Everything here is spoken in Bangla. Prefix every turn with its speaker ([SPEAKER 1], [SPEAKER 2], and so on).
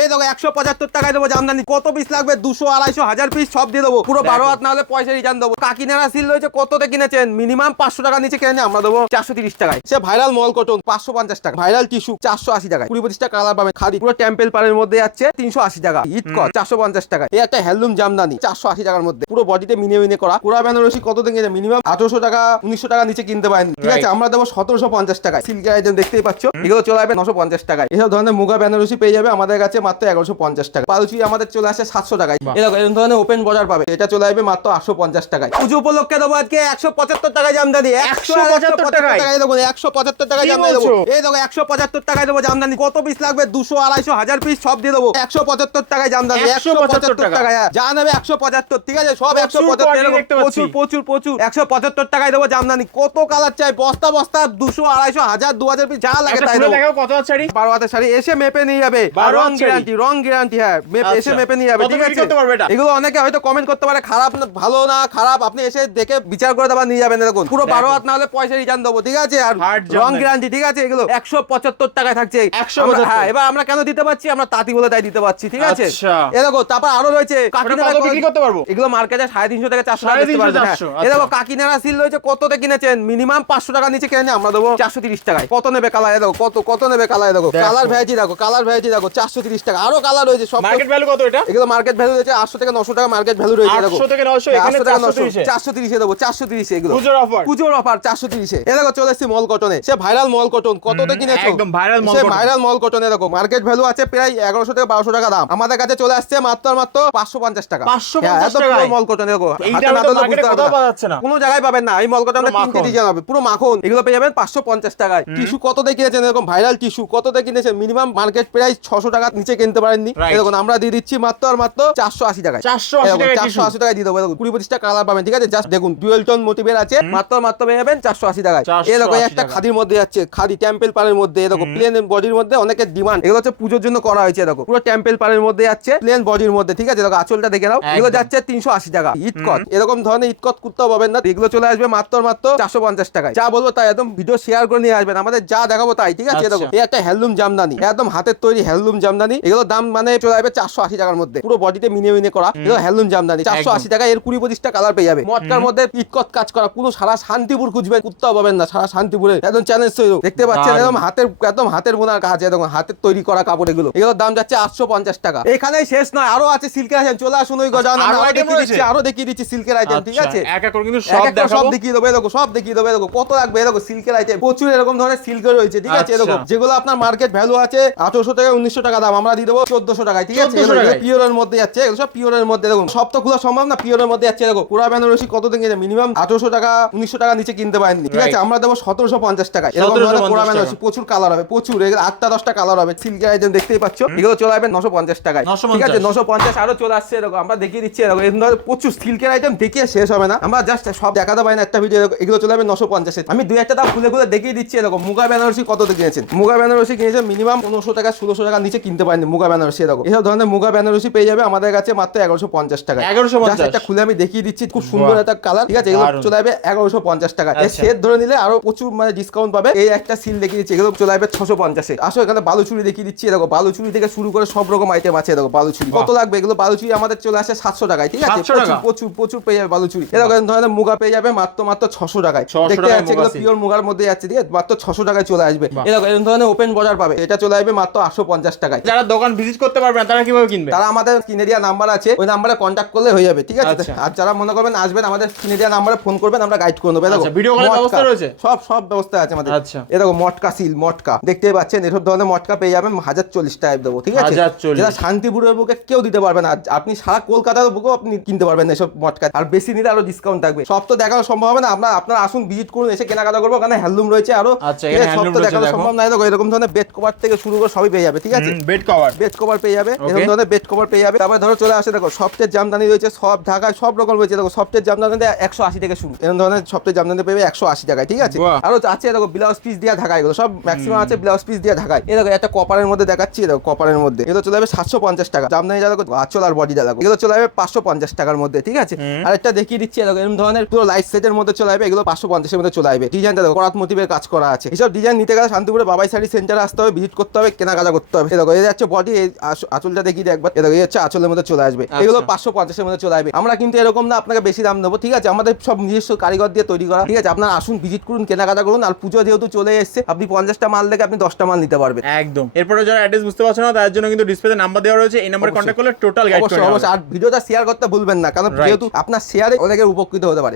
[SPEAKER 1] এই দেখো একশো পঁচাত্তর টাকায় দেবো জামদানি। কত পিস লাগবে? দুশো আড়াইশো হাজার পিস সব দিয়ে দেবো। পুরো বারো হাত না হলে পয়সা রিটার্ন দেবো। কাকিনারা সিল রয়েছে কততে কিনেছেন? মিনিমাম পাঁচশো টাকা নিচে কিনে আমরা দেবো চারশো তিরিশ টাকায়। সে ভাইরাল মল কটন পাঁচশো পঞ্চাশ টাকা। ভাইরাল টিস্যু চারশো আশি টাকায়। কুড়ি পঁচিশ টাকা কালার পাবেন। খাদি পুরো টেম্পেল পারের মধ্যে যাচ্ছে তিনশো আশি টাকা। ইট কর চারশো পঞ্চাশ টাকা এই একটা হ্যান্ডলুম জামদানি চারশো আশি টাকার মধ্যে। পুরো বডিতে মিনে মিনে করা। পুরা বেনারসি কত দিন কিনে মিনিমাম আঠারোশো টাকা উনিশশো টাকা নিচে কিনতে পারেন। ঠিক আছে আমরা দেবো সতেরোশো পঞ্চাশ টাকায়। সিল্কের আইটেম দেখতেই পাচ্ছ? এগুলো চলে আসবে নশো পঞ্চাশ টাকায়। এসব ধরনের মুগা বেনারসি পেয়ে যাবে আমাদের কাছে। মাত্র এগারোশো পঞ্চাশ টাকা পালুচি আমাদের চলে আসে সাতশো টাকায় এরকম এরকম ধরনের ওপেন বাজার পাবে এটা চলে আসবে মাত্র আটশো পঞ্চাশ টাকায় পুজো উপলক্ষে দেবো আজকে একশো পঁচাত্তর টাকায় জামদানি একশো
[SPEAKER 2] 175 টাকায়?
[SPEAKER 1] দেবো একশো পঁচাত্তর টাকায় জামদানি দেবো এই দেখো একশো পঁচাত্তর টাকায় দেবো জামদানি কত পিস লাগবে দুশো আড়াইশো হাজার পিস সব দিয়ে দেবো একশো পঁচাত্তর টাকায় জামদানি একশো পঁচাত্তর
[SPEAKER 2] টাকা।
[SPEAKER 1] টাকায় হ্যাঁ। যা নেবে একশো পঁচাত্তর ঠিক আছে সব একশো পঁচাত্তর প্রচুর। প্রচুর প্রচুর একশো পঁচাত্তর টাকায় দেবো জামদানি কত কালার চাই বস্তা বস্তা দুশো আড়াইশো হাজার দু হাজার পিস যা লাগে তাই দেবো
[SPEAKER 2] কত শাড়ি
[SPEAKER 1] বারো হাতের শাড়ি এসে মেপে নিয়ে যাবে
[SPEAKER 2] বারো
[SPEAKER 1] রং? গ্যারান্টি রং গ্যারান্টি হ্যাঁ মেপে এসে
[SPEAKER 2] আচ্ছা।
[SPEAKER 1] মেপে নিয়ে যাবে ঠিক আছে? এগুলো অনেকে হয়তো কমেন্ট করতে পারে খারাপ না ভালো না খারাপ আপনি এসে দেখে বিচার করে দেবার নিয়ে যাবেন দেখুন পুরো। বারো হাত না হলে পয়সা রিটার্ন দেবো ঠিক আছে আর রং গ্যারান্টি ঠিক আছে এগুলো একশো পঁচাত্তর টাকায় থাকছে হ্যাঁ এবার আমরা কেন দিতে পারছি আমরা তাঁতি বলে তাই দিতে পারছি ঠিক আছে
[SPEAKER 2] আচ্ছা।
[SPEAKER 1] এ দেখো তারপর আরও রয়েছে
[SPEAKER 2] করতে পারব?
[SPEAKER 1] এগুলো মার্কেটে সাড়ে তিনশো থেকে চারশো টাকা দেখতে পারবেন।
[SPEAKER 2] চারশো,
[SPEAKER 1] এ দেখো
[SPEAKER 2] আচ্ছা।
[SPEAKER 1] কাকিনাড়া সিল রয়েছে কততে কিনেছেন মিনিমাম পাঁচশো টাকা নিচে কিনে আমরা দেবো চারশো তিরিশ টাকায় কত নেবে কালার দেখো কত কত নেবে কালার দেখো। কালার ভ্যারাইটি দেখো কালার ভ্যারাইটি দেখো চারশো তিরিশ টাকা। আরও কালার রয়েছে সব
[SPEAKER 2] মার্কেট ভ্যালু কত এটা?
[SPEAKER 1] এগুলো মার্কেট ভ্যালু রয়েছে আটশো থেকে নশো টাকা মার্কেট ভ্যালু রয়েছে
[SPEAKER 2] 800 থেকে 900, এখানে 430 এ।
[SPEAKER 1] চারশো তিরিশে। দেবো চারশো তিরিশে এগুলো।
[SPEAKER 2] পুজোর offer।
[SPEAKER 1] পুজোর অফার চারশো তিরিশে। এ দেখো চলে এসেছি মল কটনে সে ভাইরাল মল কটন কততে কিনেছো?
[SPEAKER 2] একদম
[SPEAKER 1] ভাইরাল মল কটনে দেখো মার্কেট ভ্যালু আছে প্রায় এগারোশো থেকে বারোশো টাকা দাম। আমাদের কাছে চলে আসছে মাত্র মাত্র পাঁচশো পঞ্চাশ টাকা।
[SPEAKER 2] 550
[SPEAKER 1] হ্যাঁ, একদম মল কটন। কোনো জায়গায় পাবেন না। এই মল কটনে তিনটে ডিজাইন হবে পুরো মাখন। এগুলো পেয়ে যাবেন পাঁচশো পঞ্চাশ টাকায়। টিস্যু কত দিয়ে কিনেছেন? এরকম ভাইরাল টিস্যু কত দিয়ে কিনেছেন? মিনিমাম মার্কেট প্রাইস ছশো টাকা নিচে কিনতে পারেননি. এরকম আমরা দিয়ে দিচ্ছি মাত্র আর মাত্র চারশো আশি টাকায়।
[SPEAKER 2] 480
[SPEAKER 1] এরকম
[SPEAKER 2] টাকায়
[SPEAKER 1] 480 টাকায় দিয়ে দেবো। দেখুন কুড়ি পঁচিশটা কালার পাবেন ঠিক আছে? জাস্ট দেখুন ডুয়েল টোন মোটিভের আছে মাত্র মাত্র পেয়ে যাবেন চারশো আশি টাকায়।
[SPEAKER 2] 480
[SPEAKER 1] এই দেখো এই একটা খাদির মধ্যে যাচ্ছে খাদি টেম্পেল পারের মধ্যে দেখো প্লেন বডির মধ্যে অনেকের ডিমান্ড এগুলো হচ্ছে পুজোর জন্য করা হয়েছে দেখো পুরো টেম্পেল পারের মধ্যে যাচ্ছে প্লেন বডির মধ্যে ঠিক আছে? দেখো আঁচলটা দেখে নাও। এগুলো যাচ্ছে তিনশো আশি টাকা ইটকট এরকম ধরনের ইটকট কুর্তাও পাবেন না। এগুলো চলে আসবে মাত্র মাত্র চারশো পঞ্চাশ টাকায়। যা বলব তাই একদম ভিডিও শেয়ার করে নিয়ে আসবেন। আমাদের যা দেখাবো তাই ঠিক আছে?
[SPEAKER 2] আচ্ছা।
[SPEAKER 1] দেখো এই একটা হ্যান্ডলুম জামদানি একদম হাতের তৈরি হ্যান্ডলুম জামদানি। এগুলো দাম মানে চলে আসবে চারশো আশি টাকার মধ্যে। পুরো বডিতে মিনে মিনে করা। এগুলো হ্যান্ডলুম জামদানি চারশো আশি টাকা এর কুড়ি পঁচিশটা কালার পেয়ে যাবে। মটকার মধ্যে ইটকট কাজ করা। পুরো সারা শান্তিপুর খুঁজবেন কুত্তাও পাবেন না। সারা শান্তিপুরে একদম চ্যালেঞ্জ তৈরি। দেখতে পাচ্ছেন একদম হাতের একদম হাতের বোনার কাজ একদম হাতের তৈরি করা কাপড় এগুলো। এগুলোর দাম যাচ্ছে আটশো পঞ্চাশ টাকা। এখানেই শেষ নয়। আরও আছে সিল্কের আইটেম চলে আসুন ওই গজান
[SPEAKER 2] আরও
[SPEAKER 1] দেখিয়ে? দিচ্ছি আরও দেখিয়ে দিচ্ছি সিল্কের আইটেম ঠিক
[SPEAKER 2] আচ্ছা,
[SPEAKER 1] আছে?
[SPEAKER 2] এক এক করে কিন্তু সব
[SPEAKER 1] দেখিয়ে দেবে। দেখো সব দেখিয়ে দেবে। দেখো কত লাগবে? দেখো সিল্কের আইটেম প্রচুর এরকম ধরনের সিল্কের রয়েছে ঠিক আছে?
[SPEAKER 2] আচ্ছা।
[SPEAKER 1] এরকম যেগুলো আপনার মার্কেট ভ্যালু আছে আঠারোশো থেকে উনিশশো টাকা দাম। আমরা দিয়ে দেবো চোদ্দশো টাকায় ঠিক আছে? পিওরের মধ্যে যাচ্ছে সব পিওরের মধ্যে দেখুন সব তো খোলা সম্ভব না পিওরের মধ্যে যাচ্ছে দেখো পুরা বেনারসি কত গেছে? মিনিমাম আঠারোশো টাকা উনিশশো টাকা নিচে কিনতে পারেননি ঠিক আছে? আমরা দেবো সতেরোশো পঞ্চাশ টাকা। এরকম পুরা বেনারসি প্রচুর কালার হবে প্রচুর আটটা দশটা কালার হবে সিল্কের আইটেম দেখতেই পাচ্ছ। এগুলো চলে আসবে নশো পঞ্চাশ টাকায় ঠিক আছে? নশো পঞ্চাশ আরও চলে আসছে এরকম আমরা দেখিয়ে দিচ্ছি এরকম এরকম ধরনের প্রচুর সিল্কের আইটেম দেখিয়ে শেষ হবে না। আমরা জাস্ট সব দেখাতে পারি না একটা ভিডিও এগুলো চলে যাবে নশো পঞ্চাশে। আমি দুই একটা দাম খুলে খুলে দেখিয়ে দিচ্ছি এরকম মুগা বেনারসি কততে কিনেছেন মুগা বেনারসি কিনেছেন মিনিমাম পনেরোশো টাকা ষোলোশো টাকা নিচে কিনতে পারেন মুগা বেনারসি এরকম এসব ধরনের মুগা বেনারসি পেয়ে যাবে আমাদের কাছে মাত্র এগারোশো পঞ্চাশ টাকা
[SPEAKER 2] 1150
[SPEAKER 1] Just একটা খুলে আমি দেখিয়ে দিচ্ছি খুব সুন্দর একটা কালার। ঠিক আছে এগুলো চলে যাবে এগারোশো পঞ্চাশ টাকা
[SPEAKER 2] আচ্ছা।
[SPEAKER 1] সেট ধরে নিলে আরও প্রচুর মানে ডিসকাউন্ট পাবে। এই একটা সিল দেখিয়ে দিচ্ছি এগুলো চলে যাবে ছশো পঞ্চাশে আসো এখানে বালুচুরি দেখিয়ে দিচ্ছি দেখো বালুচুরি থেকে শুরু করে সব রকম আইটেম আছে দেখো বালুচুরি। কত লাগবে? এগুলো বালুচুরি আমাদের চলে আসে সাতশো টাকায় ঠিক আছে? প্রচুর প্রচুর পেয়ে যাবে বালুচুরি। এরকম ধরনের মুগা পেয়ে যাবে মাত্র মাত্র ছশো টাকায়।
[SPEAKER 2] 600
[SPEAKER 1] দেখতে যাচ্ছে এগুলো পিওর মুগার মধ্যে যাচ্ছে ঠিক আছে? মাত্র ছশো টাকায় চলে আসবে। এরকম এরকম ধরনের ওপেন বাজার পাবে। এটা চলে আসবে মাত্র আটশো পঞ্চাশ টাকায়।
[SPEAKER 2] যারা দোকান ভিজিট করতে পারবে না তারা কীভাবে কিনবে?
[SPEAKER 1] তারা আমাদের কিনে দেওয়া নাম্বার আছে ওই নাম্বারে কন্ট্যাক্ট করলে হয়ে যাবে ঠিক আছে?
[SPEAKER 2] আচ্ছা।
[SPEAKER 1] আর যারা মনে করবেন আসবেন আমাদের কিনে দেওয়া নাম্বারে ফোন করবেন আমরা গাইড করে দেবো দেখো
[SPEAKER 2] আচ্ছা, video call এর ব্যবস্থা রয়েছে?
[SPEAKER 1] সব সব ব্যবস্থা আছে আমাদের।
[SPEAKER 2] আচ্ছা।
[SPEAKER 1] এ দেখো মটকা সিল মটকা। দেখতেই পাচ্ছেন এসব ধরনের মটকা পেয়ে যাবেন হাজার চল্লিশ টাকা দেবো ঠিক আছে?
[SPEAKER 2] 1040
[SPEAKER 1] যেটা শান্তিপুরের বুকে কেউ দিতে পারবে না আর আপনি সারা কলকাতার বুকেও আপনি কিনতে পারবেন না এসব মটকা। আর বেশি নিলে আরও ডিসকাউন্ট থাকবে। সব তো দেখানো সম্ভব হবে না আপনার আপনারা আসুন ভিজিট করুন এসে কেনাকাটা করব কারণ হ্যান্ডলুম রয়েছে আরও।
[SPEAKER 2] আচ্ছা,
[SPEAKER 1] সব তো দেখানো সম্ভব দেখো এরকম ধরনের বেড কভার থেকে শুরু করে সবই পেয়ে যাবে ঠিক আছে?
[SPEAKER 2] বেড কভার
[SPEAKER 1] বেড কভার পেয়ে যাবে। এরকম ধরনের বেড কভার পেয়ে যাবে। তারপরে ধরো চলে আসে দেখো সফটের জামদানি রয়েছে সব ঢাকায় সব রকম রয়েছে। দেখো সফটের জামদানি একশো আশি থেকে শুরু। এরকম ধরনের সফটের জামদানি পেয়ে একশো আশি টাকায় ঠিক আছে? আরও আছে দেখো ব্লাউজ পিস দিয়ে ঢাকায় এগুলো সব ম্যাক্সিমাম আছে ব্লাউজ পিস দিয়ে ঢাকায়। এই দেখো একটা কপারের মধ্যে দেখাচ্ছি দেখো কপারের মধ্যে। এগুলো চলে যাবে সাতশো পঞ্চাশ টাকা। জামদানি যা দেখো আচল আর বডি যা দেখো। এগুলো চলে যাবে পাঁচশো পঞ্চাশ টাকার মধ্যে ঠিক আছে? আর একটা দেখিয়ে দিচ্ছি দেখো এরকম ধরনের পুরো লাইট সেটের মধ্যে চলে যাবে এগুলো পাঁচশো পঞ্চাশের মধ্যে চলে যাবে। ডিজাইনটা দেখো করাত মোটিভের কাজ করা আছে। এসব ডিজাইন নিতে গেলে শান্তিপুরে বাবাই শাড়ি সেন্টারে আসতে হবে ভিজিট করতে হবে কেনাকাটা করতে হবে। দেখো এই যাচ্ছে হচ্ছে বডি আঁচলটা দিই একবার এটা এই হচ্ছে আঁচলের মধ্যে চলে আসবে।
[SPEAKER 2] আচ্ছা।
[SPEAKER 1] এগুলো পাঁচশো পঞ্চাশের মধ্যে চলে আসবে। আমরা কিন্তু এরকম না আপনাকে বেশি দাম দেবো ঠিক আছে? আমাদের সব নিজস্ব কারিগর দিয়ে তৈরি করা ঠিক আছে? আপনার আসুন ভিজিট করুন কেনাকাটা করুন আর পুজো যেহেতু চলে এসছে আপনি পঞ্চাশটা মাল দেখে আপনি দশটা মাল নিতে পারবেন।
[SPEAKER 2] একদম। এরপরে যারা অ্যাড্রেস বুঝতে পারছ না তার জন্য কিন্তু ডিসপ্লেতে নাম্বার দেওয়া রয়েছে এই নাম্বারে কন্ট্যাক্ট করলে টোটাল গাইড করে
[SPEAKER 1] অবশ্যই অবশ্যই। আর ভিডিওটা শেয়ার করতে ভুলবেন না কারণ যেহেতু আপনার শেয়ারে অনেকের উপকৃত হতে পারে।